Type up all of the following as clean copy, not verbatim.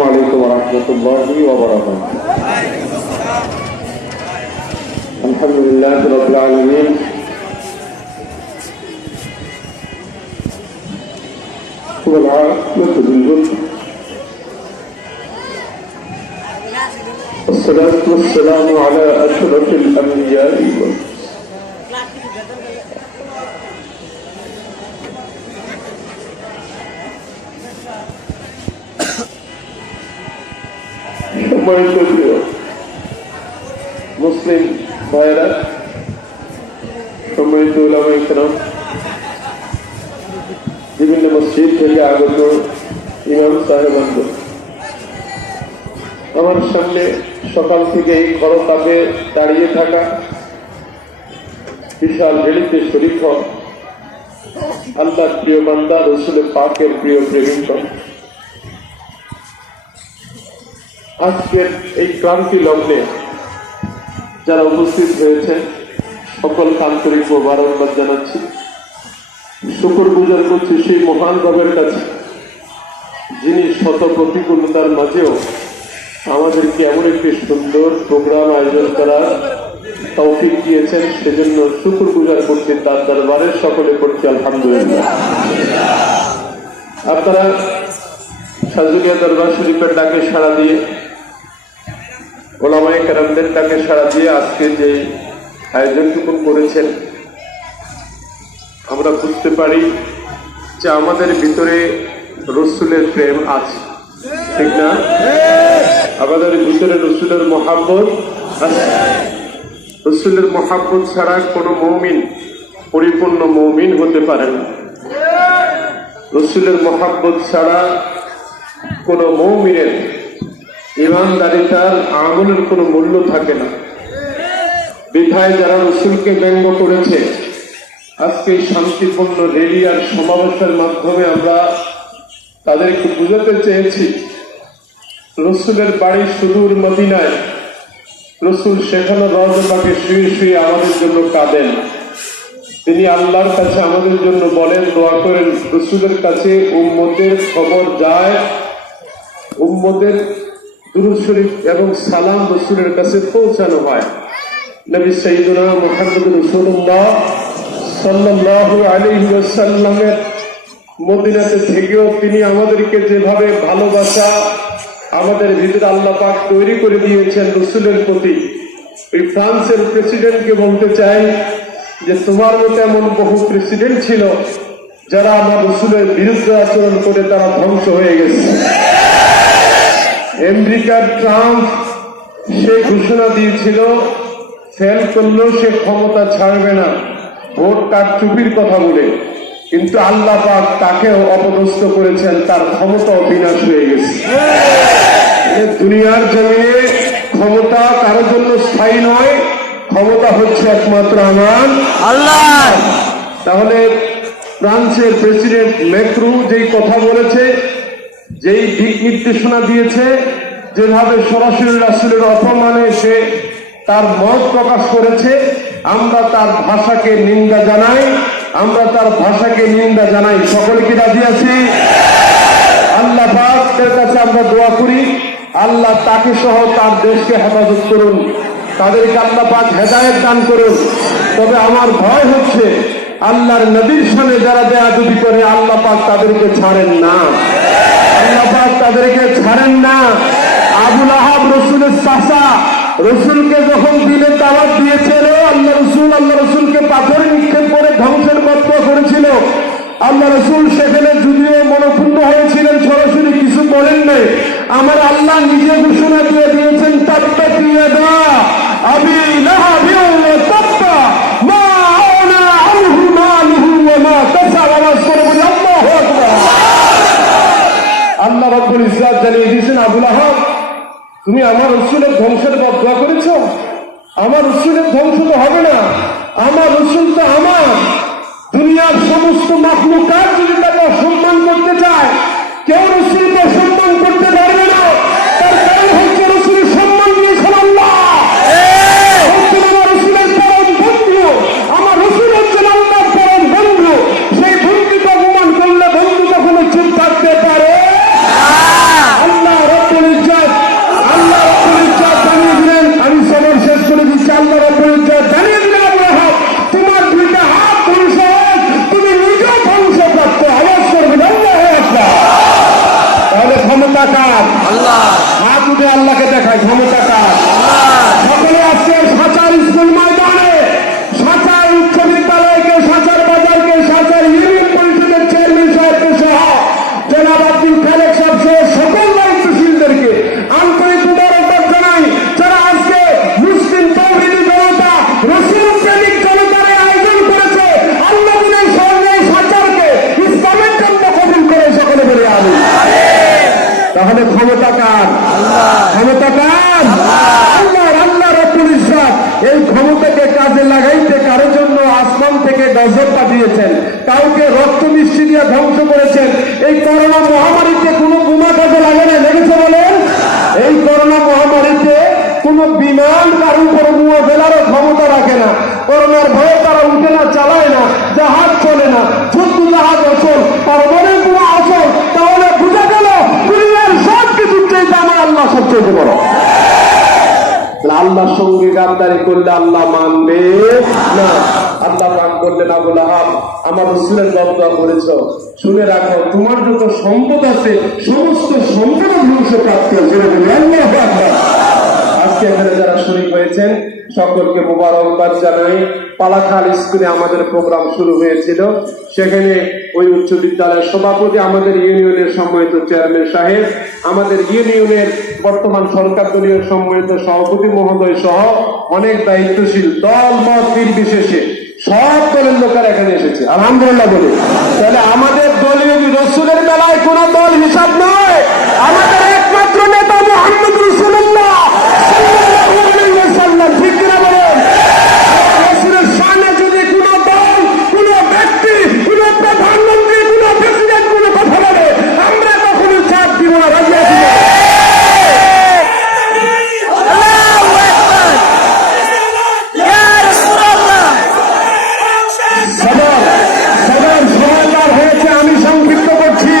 আসসালামু আলাইকুম ওয়া রাহমাতুল্লাহি ওয়া বারাকাতুহু। আলহামদুলিল্লাহি রাব্বিল আলামিন। والعاقبة للمتقين والصلاة والسلام على أشرف الأنبياء মুসলিম ভাইরা, সম্মানিত উলামায়ে কেরাম, বিভিন্ন মসজিদ থেকে আগত ইমাম সাহেবান, আমার সামনে সকাল থেকে এই খরতাপে দাঁড়িয়ে থাকা বিশাল ভেড়িতে শরীক হন আল্লাহর প্রিয় বান্দা, রসুলের পাকের প্রিয় প্রেমিকগণ, আজকের এই ক্রান্তি লগ্নে যারা উপস্থিত হয়েছেন সকলকে আন্তরিক মোবারকবাদ জানাচ্ছি। শুকর গুজার করছি সেই মহান রবের কাছে, যিনি শত প্রতিকূলতার মাঝেও আমাদেরকে এমন একটি সুন্দর প্রোগ্রাম আয়োজন করার তৌফিক দিয়েছেন। সেজন্য শুকর গুজার করছি তার দরবারে, সকলে করছি আলহামদুলিল্লাহ। আপনারা সাজুলিয়া দরবার শরীফের ডাকে সাড়া দিয়ে, ওলামায়ে কেরামদের ডাকে সাড়া দিয়ে আজকে যে আয়োজনটুকু করেছেন, আমরা বুঝতে পারি যে আমাদের ভিতরে রসুলের প্রেম আছে, ঠিক না? আমাদের ভিতরে রসুলের মহাব্বত আছে। রসুলের মহাব্বত ছাড়া কোনো মুমিন পরিপূর্ণ মুমিন হতে পারে না। রসুলের মহাব্বত ছাড়া কোনো মুমিনের ঈমানদারিতার আমলের কোনো মূল্য থাকে না। বিধায় যারা রসুলকে ব্যঙ্গ করেছে, আজকে শান্তিপূর্ণ রেলি আর সমাবেশের মাধ্যমে আমরা তাদেরকে বুঝাতে চেয়েছি, রসুলের বাড়ি সুদূর মদিনায়, রসুল সেখানে রওজা পাকে শুয়ে শুয়ে আমাদের জন্য কাঁদেন। তিনি আল্লাহর কাছে আমাদের জন্য বলেন, দোয়া করেন, রসুলের কাছে উম্মতের খবর যায়, উম্মতের দুরূদ শরীফ এবং সালাম রসুলের কাছে পৌঁছানো হয়। নবী সাইয়্যিদুনা মুহাম্মদ রাসূলুল্লাহ সাল্লাল্লাহু আলাইহি ওয়াসাল্লামের মদিনাতে থেকেও তিনি আমাদেরকে যেভাবে ভালোবাসা আমাদের ভিতরে আল্লাহ পাক তৈরি করে দিয়েছেন রসুলের প্রতি, এই ফ্রান্সের প্রেসিডেন্টকে বলতে চাই যে তোমার মতো এমন বহু প্রেসিডেন্ট ছিল যারা আমার রসুলের বিরুদ্ধে আচরণ করে তারা ধ্বংস হয়ে গেছে। আমেরিকার ট্রাম্প সে ঘোষণা দিয়েছিল, ফেল করলেও সে ক্ষমতা ছাড়বে না, ভোট কারচুপির কথা বলে, কিন্তু আল্লাহ পাক তাকেও অপদস্থ করেছেন, তার ক্ষমতা বিনাশ হয়ে গেছে। দুনিয়ার জমিনে ক্ষমতা কারোর জন্য স্থায়ী নয়, ক্ষমতা হচ্ছে একমাত্র আমার আল্লাহ। তাহলে ফ্রান্সের প্রেসিডেন্ট ম্যাক্রু যেই কথা বলেছে, যেই দিক নির্দেশনা দিয়েছে, যেভাবে সরাসরি রাসূলের অপমানে সে তার মত প্রকাশ করেছে, আমরা তার ভাষাকে নিন্দা জানাই, আমরা তার ভাষাকে নিন্দা জানাই। সকলে কি রাজি আছি? আল্লাহ পাকের কাছে আমরা দোয়া করি, আল্লাহ তাকে সহ তার দেশকে হেফাজত করুন, তাদেরকে আল্লাহ পাক হেদায়েত দান করুন। তবে আমার ভয় হচ্ছে আল্লাহর নবীর সামনে যারা বেয়াদবি করে, আল্লাহ পাক তাদেরকে ছাড়েন না, আল্লাহ পাক তাদেরকে ছাড়েন না। আবুল আহাব রসুলের চাচা, রসুলকে যখন দিলে দাওয়াত দিয়েছিল, আল্লাহ রসুলকে পাথর নিক্ষেপ করে ধ্বংসের বদয়া করেছিল। আল্লাহ রসুল সেখানে যদিও মনক্ষুণ্ণ হয়েছিলেন, সরাসরি কিছু বলেন নাই। আমার আল্লাহ নিজে ঘোষণা দিয়ে দিয়েছেন, তাব্বাত ইয়াদা আবি লাহাবি ওয়া তাব্বা মা আগনা আনহু মালুহু ওয়া মা কাসাব। আওয়াজ করে বলি আল্লাহু আকবার। আল্লাহ রাব্বুল ইজ্জত জানিয়ে দিয়েছেন, আবুল আহাব, তুমি আমার রসুলের ধ্বংসের বদয়া করেছ। আমার রসুলের ধ্বংস তো হবে না, আমার রসুল তো আমার। দুনিয়ার সমস্ত মাখলুকাত যদি তাকে অসম্মান করতে চায়, কেউ রসুলকে সম্মান করতে পারবে না। তার কারণ হচ্ছে রসুলের সম্মান দিয়েছেন আল্লাহ। আমার রসুলের পরম বন্ধু, আমার রসুল হচ্ছেন আল্লাহর পরম বন্ধু। সেই বন্ধুকে অপমান করলে বন্ধু কখনো চুপ থাকতে পারে? আল্লাহ রাব্বুল গজব পাঠিয়েছেন, কাউকে রক্ত মিষ্টি দিয়ে ধ্বংস করেছেন। এই করোনা মহামারীতে কোনো বোমা কাজে লাগে না, লেগেছে বলেন? এই করোনা মহামারীতে কোনো বিমান কারোর উপর বোমা ফেলারও ক্ষমতা রাখে না। করোনার ভয়ে তারা উঠে না, চালায় না, জাহাজ চলে না, যুদ্ধ জাহাজ আসল, তার মনে বোমা আসল। তাহলে বুঝা গেল দুনিয়ার সব কিছুর চাইতে আমার আল্লাহ সবচেয়ে বড়। আল্লাহর সঙ্গে গাদ্দারি করলে আল্লাহ মানবে না। আল্লাহ রাগ করলেন আবু লাহাব, আমার রাসূলের বদদোয়া করেছ, শুনে রাখো তোমার যত সম্পদ আছে সমস্ত সম্পদ ধ্বংসপ্রাপ্ত। আজকে এখানে যারা শরীক হয়েছেন সকলকে মোবারকবাদ জানাই। পালাখাল স্কুলে আমাদের প্রোগ্রাম শুরু হয়েছিল, সেখানে ওই উচ্চ বিদ্যালয়ের সভাপতি, আমাদের ইউনিয়নের সম্মানিত চেয়ারম্যান সাহেব, আমাদের ইউনিয়নের বর্তমান সরকার দলীয় সম্মানিত সভাপতি মহোদয় সহ অনেক দায়িত্বশীল দল মত নির্বিশেষে সব দলের লোকেরা এখানে এসেছে, আলহামদুলিল্লাহ বলে। তাহলে আমাদের দলীয় রাসূলের বেলায় কোন দল হিসাব নয়, আমাদের একমাত্র নেতা মুহাম্মদ রাসূলুল্লাহ সাল্লাল্লাহু আলাইহি ওয়াসাল্লাম। ঠিক কিনা বলেন? রাসূলের শানে যদি কোন দল, কোন ব্যক্তি, কোন প্রধানমন্ত্রী, কোন প্রেসিডেন্ট কোন কথা বলে, আমরা কখনো চাপ দিব না, রাজি আছি না? আমি সংক্ষিপ্ত করছি।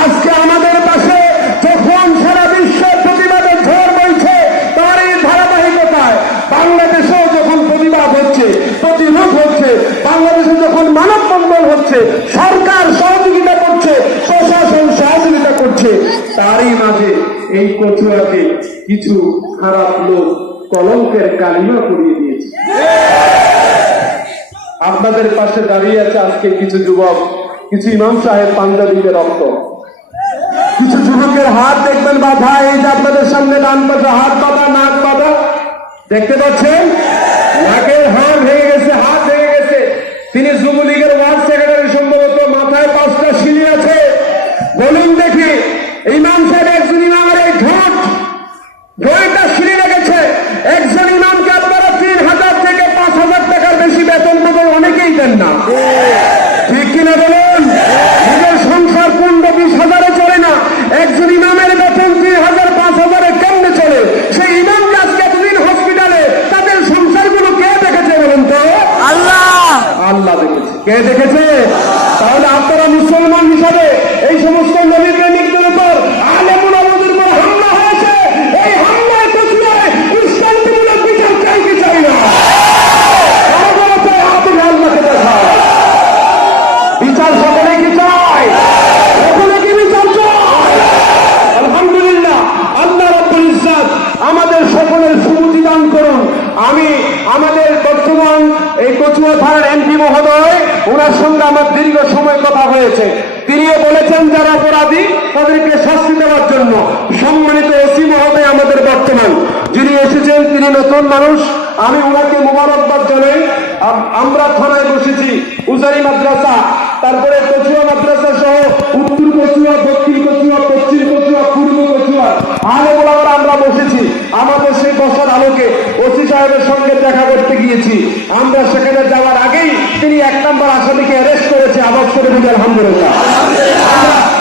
আজকে আমাদের পাশে যখন সারা বিশ্বের প্রতিবাদের ঝড় বইছে, তার এই ধারাবাহিকতায় বাংলাদেশেও যখন প্রতিবাদ হচ্ছে, প্রতিরোধ হচ্ছে, বাংলাদেশে যখন মানববন্ধন হচ্ছে, সরকার সহযোগিতা করছে, প্রশাসন সহযোগিতা করছে, তারই মাঝে এই কচুয়াকে কিছু খারাপ লোক কলঙ্কের কালিমা করিয়ে দিয়েছে। আপনাদের পাশে দাঁড়িয়ে আছে আজকে কিছু যুবক, কিছু ইমাম সাহেব পাঞ্জাবিতে রক্ত, কিছু যুবকের হাত দেখবেন বাধা, এই যে আপনাদের সামনে ডান পাশে হাত বাঁধা, নাক বাঁধা, দেখতে পাচ্ছেন? নাকের হাত ভেঙে গেছে, হাত ভেঙে গেছে। তিনি যুবলীগের ওয়ার্ড সেক্রেটারি, সম্ভবত মাথায় 5টা সিলি আছে। বলুন দেখি, ইমাম সাহেব একজন ইমামের এই ঢোলটা সিঁড়ি রেখেছে, একজন ইমামকে আপনারা 3,000 থেকে 5,000 টাকার বেশি বেতন দেবেন, অনেকেই দেন না, ঠিক কিনা বলুন? নিজের সংসার 15-20,000 চলে না, একজন ইমামের বেতন 3,000 5,000 কেমনে চলে? সেই ইমামকে আজকে এতদিন হসপিটালে, তাদের সংসারগুলো কে দেখেছে বলুন তো? আল্লাহ। আল্লাহ দেখেছে। কে দেখেছে? তাহলে আপনারা মুসলমান হিসাবে এই সমস্ত নবী প্রেমিকদের উপর, আলেম ওলামাদের উপর হামলা হয়েছে, এই হামলায় কচুয়ায় দৃষ্টান্তমূলক বিচার চাই কি চাই না? আল্লাহকে দেখা বিচার সকলে কি চায়? সকলে কি বিচার চায়? আলহামদুলিল্লাহ, আল্লাহ রাব্বুল ইজ্জত আমাদের সকলের সুবুদ্ধি দান করুন। আমি আমাদের বর্তমান এই কচুয়া থানার এমপি মহোদয়, ওনার সঙ্গে আমার দীর্ঘ সময় কথা হয়েছে। তিনিও বলেছেন যারা অপরাধী তাদেরকে শাস্তি দেওয়ার জন্য। সম্মানিত ওসি মহোদয় আমাদের বর্তমান যিনি এসেছেন, তিনি নতুন মানুষ, আমি ওনাকে মোবারকবাদ জানাই। আমরা থানায় বসেছি, উজারি মাদ্রাসা, তারপরে কচুয়া মাদ্রাসা সহ উত্তর কচুয়া, দক্ষিণ কচুয়া, পশ্চিম কচুয়া, পূর্ব কচুয়া আলেম ওলামারা আমরা বসেছি। আমাদের সেই বসার আলোকে ওসি সাহেবের সঙ্গে দেখা করতে গিয়েছি। আমরা সেখানে যাওয়ার আগেই তিনি 1 নম্বর আসামিকে অ্যারেস্ট করেছে, আবাস করে দিল, আলহামদুলিল্লাহ।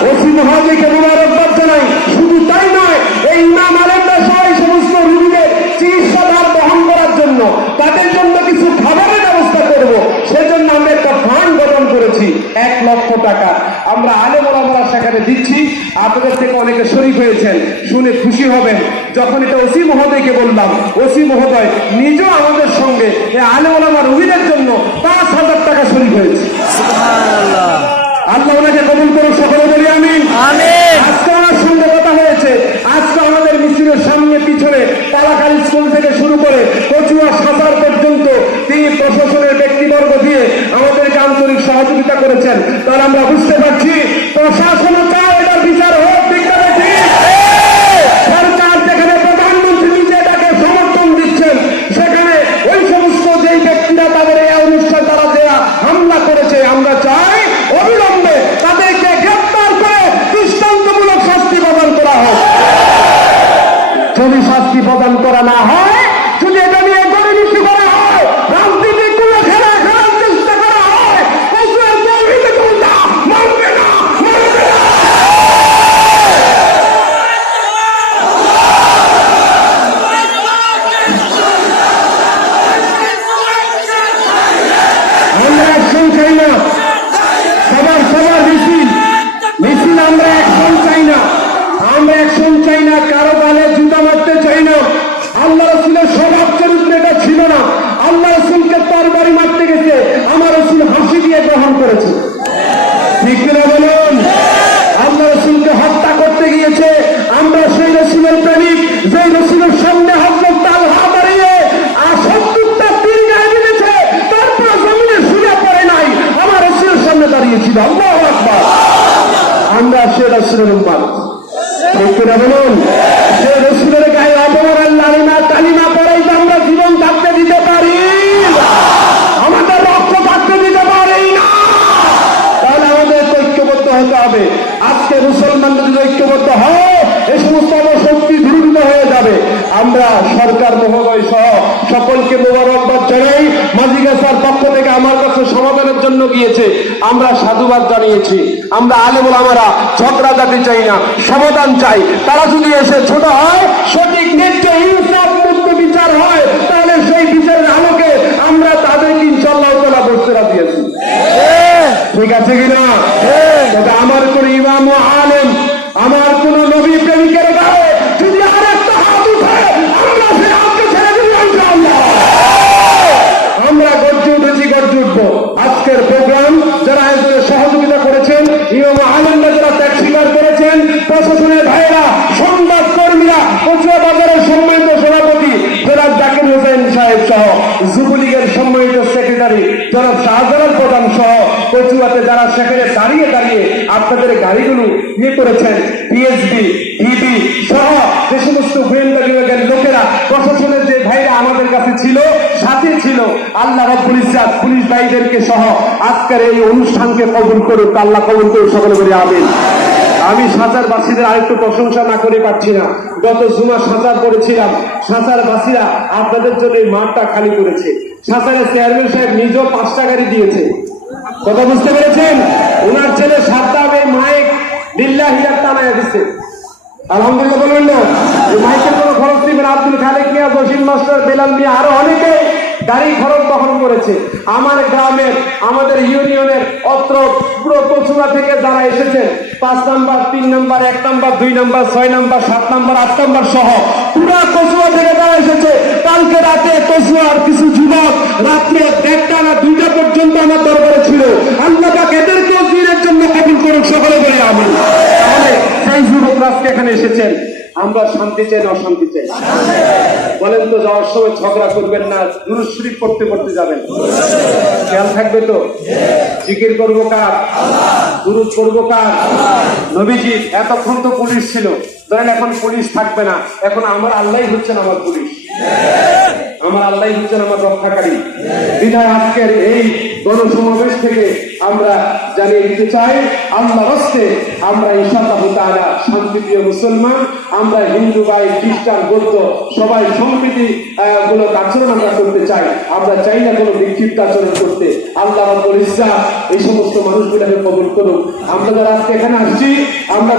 ওসি মহোদয়কে মোবারকবাদ জানাই। শুধু তাই নয়, এই ইমাম আলেমরা সহ এই সমস্ত রোগীদের চিকিৎসা ভার বহন করার জন্য, তাদের জন্য কিছু খাবারের ব্যবস্থা করব, সেজন্য আমরা একটা ফান্ড গঠন করেছি 1 লক্ষ টাকা। আমরা আলেম ওলামারা সেখানে দিচ্ছি। আপনাদের থেকে অনেকে শরীক হয়েছেন, শুনে খুশি হবেন। যখন এটা ওসি মহোদয়কে বললাম, ওসি মহোদয় নিজেও আমাদের সঙ্গে এই আলেম ওলামার রোগীদের জন্য 5,000 টাকা শরীক হয়েছে। আল্লাহ ওনাকে কবুল করুন, সকলে বলি আমিন। আজকে ওনার সঙ্গে কথা হয়েছে। আজকে আমাদের মিছিলের সামনে পিছনে পালাখাল স্কুল থেকে শুরু করে কচুয়া সাঁতার পর্যন্ত তিনি প্রশাসনের ব্যক্তিবর্গ দিয়ে আমাদেরকে আন্তরিক সহযোগিতা করেছেন। তাহলে আমরা বুঝতে পারছি প্রশাসনও চায় এটার বিচার হোক, ঠিক না? সরকার যেখানে প্রধানমন্ত্রী নিজে তাকে সমর্থন দিচ্ছেন, সেখানে ওই সমস্ত যেই ব্যক্তিরা তাদের এই অনুষ্ঠান তারা যারা হামলা করেছে, আমরা চাই অবিলম্বে তাদেরকে গ্রেপ্তার করে দৃষ্টান্তমূলক শাস্তি প্রদান করা হোক। যদি শাস্তি প্রদান করা না হয়, যদি এটা নিয়ে গরিমিষ্টি করা হয়, রাজনীতি করে খেলার চেষ্টা করা হয়, অ্যাকশন চাই না, কারো গালে জুতা মারতে চাই না। আল্লাহ রাসূলের স্বভাব চরিত্র এটা ছিল না। আল্লাহ রাসূলকে তরবারি মারতে গেছে, আমার রাসূল হাসি দিয়ে গ্রহণ করেছে। ঠিক কিনা বলুন? আল্লাহ রাসূলকে হত্যা করতে গিয়েছে, আমরা সেই রাসূলের প্রেমিক, যে রাসূলের সামনে হযরত তালহা দাঁড়িয়ে 70টা তীর গায়ে দিয়েছে, তারপর জমিনে শুয়ে পড়ে নাই, আমার রাসূলের সামনে দাঁড়িয়েছিল। আল্লাহু আকবার। আমরা সেই রাসূলের উম্মত। ঠিক কিনা বলুন? সেই রাসূলের গায়ে অপমান লালিমা কালিমা পড়াই তো আমরা জীবন থাকতে দিতে পারি, আমাদের রক্ত থাকতে দিতে পারি না। তাহলে আমাদের ঐক্যবদ্ধ হতে হবে। আজকে মুসলমানরা যদি ঐক্যবদ্ধ হয়, এই সমস্ত অপশক্তি দূরীভূত হয়ে যাবে। আমরা সরকার মহোদয় সহ সকলকে মোবারকবাদ জানাই। মাঝিগাছার পক্ষ থেকে আমার কাছে সমাধানের জন্য গিয়েছে, আমরা সাধুবাদ জানিয়েছি। আমরা আলেম ওলামারা ঝগড়াঝাটি চাই না, সমাধান চাই। তারা যদি এসে ছোট হয়, সঠিক ন্যায্য ইনসাফ মুক্ত বিচার হয়, তাহলে সেই বিচারের আলোকে আমরা তাদেরকে ইনশাআল্লাহ তাআলা বসতে রাজি আছি। ঠিক আছে কিনা? তবে আমার কোন ইমাম ও আলেম, আমার কোন নবী প্রেমিকের গায়ে যদি আরেকটা হাত উঠে, আমরা সেই হাতকে ছেড়ে দিব ইনশাআল্লাহ। আমরা গর্জে উঠেছি, গর্জে উঠবো। আজকের প্রোগ্রাম যারা আয়োজনে সহযোগিতা করেছেন, ইমাম ও আলেমরা যারা ত্যাগ স্বীকার করেছেন, প্রশাসনের ভাইয়েরা, সংবাদ কর্মীরা, কচুয়া বাজারের সম্মানিত সভাপতি জনাব জাকির হোসেন সাহেব সহ যুবলীগের সম্মানিত সেক্রেটারি জনাব শাহজালাল প্রধান সহ কচুয়াতে যারা সেখানে দাঁড়িয়ে দাঁড়িয়ে আপনাদের গাড়িগুলো ইয়ে করেছেন, পিএসবি ডিবি সহ যে সমস্ত গোয়েন্দা বিভাগের লোকেরা, প্রশাসনের যে ভাইরা আমাদের কাছে ছিল, সাথে ছিল, আল্লাহ রাব্বুল ইজ্জাত পুলিশ ভাইদেরকে সহ আজকের এই অনুষ্ঠানকে কবুল করুক। আল্লাহ কবুল করুক, সকলে বলি আমিন। আমি সাঁচার বাসীদের আরেকটু প্রশংসা না করে পারছি না। গত জুমা সাঁচার করেছিলাম, সাঁচার বাসীরা আপনাদের জন্য এই মাঠটা খালি করেছে। সাঁচারের চেয়ারম্যান সাহেব নিজেও 5টা গাড়ি দিয়েছে। কথা বুঝতে পেরেছেন? ওনার ছেলে সাদ্দাম এই মাইক লিল্লাহিয়ার টানায় দিচ্ছে। আলহামদুলিল্লাহ বলবেন না? এই মাইকের কোনো খরচ দিবেন। আব্দুল খালেক মিয়া, জসিম মাস্টার, বেলাল মিয়া, আরো অনেকে গাড়ি খরচ বহন করেছে। আমার গ্রামের, আমাদের ইউনিয়নের অত্র পুরো কচুয়া থেকে যারা এসেছেন, 5 number, 3 number, 1 number, 2 number, 6 number, 7 number, 8 number সহ পুরা কচুয়া থেকে যারা এসেছে, কালকে রাতে কচুয়ার কিছু যুবক রাত্রে 1টা না 2টা পর্যন্ত আমার দরবারে ছিল। আল্লাহ পাক এদেরকেও দিনের জন্য কবুল করুক, সকলে বলে আমিন। তাহলে সেই যুবকরা আজকে এখানে এসেছেন, আমরা শান্তি চাই না অশান্তি চাই? বলেন তো, যাওয়ার সময় ঝগড়া করবেন না, দুরূদ শরীফ পড়তে পড়তে যাবেন। খেয়াল থাকবে তো? জিকির করবো কার? দুরূদ করবো কার? নবীজি। এতক্ষণ তো পুলিশ ছিল, ধরেন এখন পুলিশ থাকবে না, এখন আমার আল্লাহই হচ্ছেন আমার পুলিশ, আমার আল্লাহই হচ্ছেন আমার রক্ষাকারী। বিধায় আজকের এই গণসমাবেশ থেকে আমরা জানিয়ে দিতে চাই, আল্লাহ রাস্তে আমরা ইনশাআল্লাহ তাআলা শান্তিপ্রিয় মুসলমান। আমরা হিন্দু ভাই, খ্রিস্টান, বৌদ্ধ সবাই সম্প্রীতি মূলক আচরণ আমরা করতে চাই। আমরা চাই না কোনো বিক্ষিপ্ত আচরণ করতে। আল্লাহ রাব্বুল ইজ্জাত এই সমস্ত মানুষগুলোকে কবুল করুন। আমরা যারা আজকে এখানে আসছি, আমরা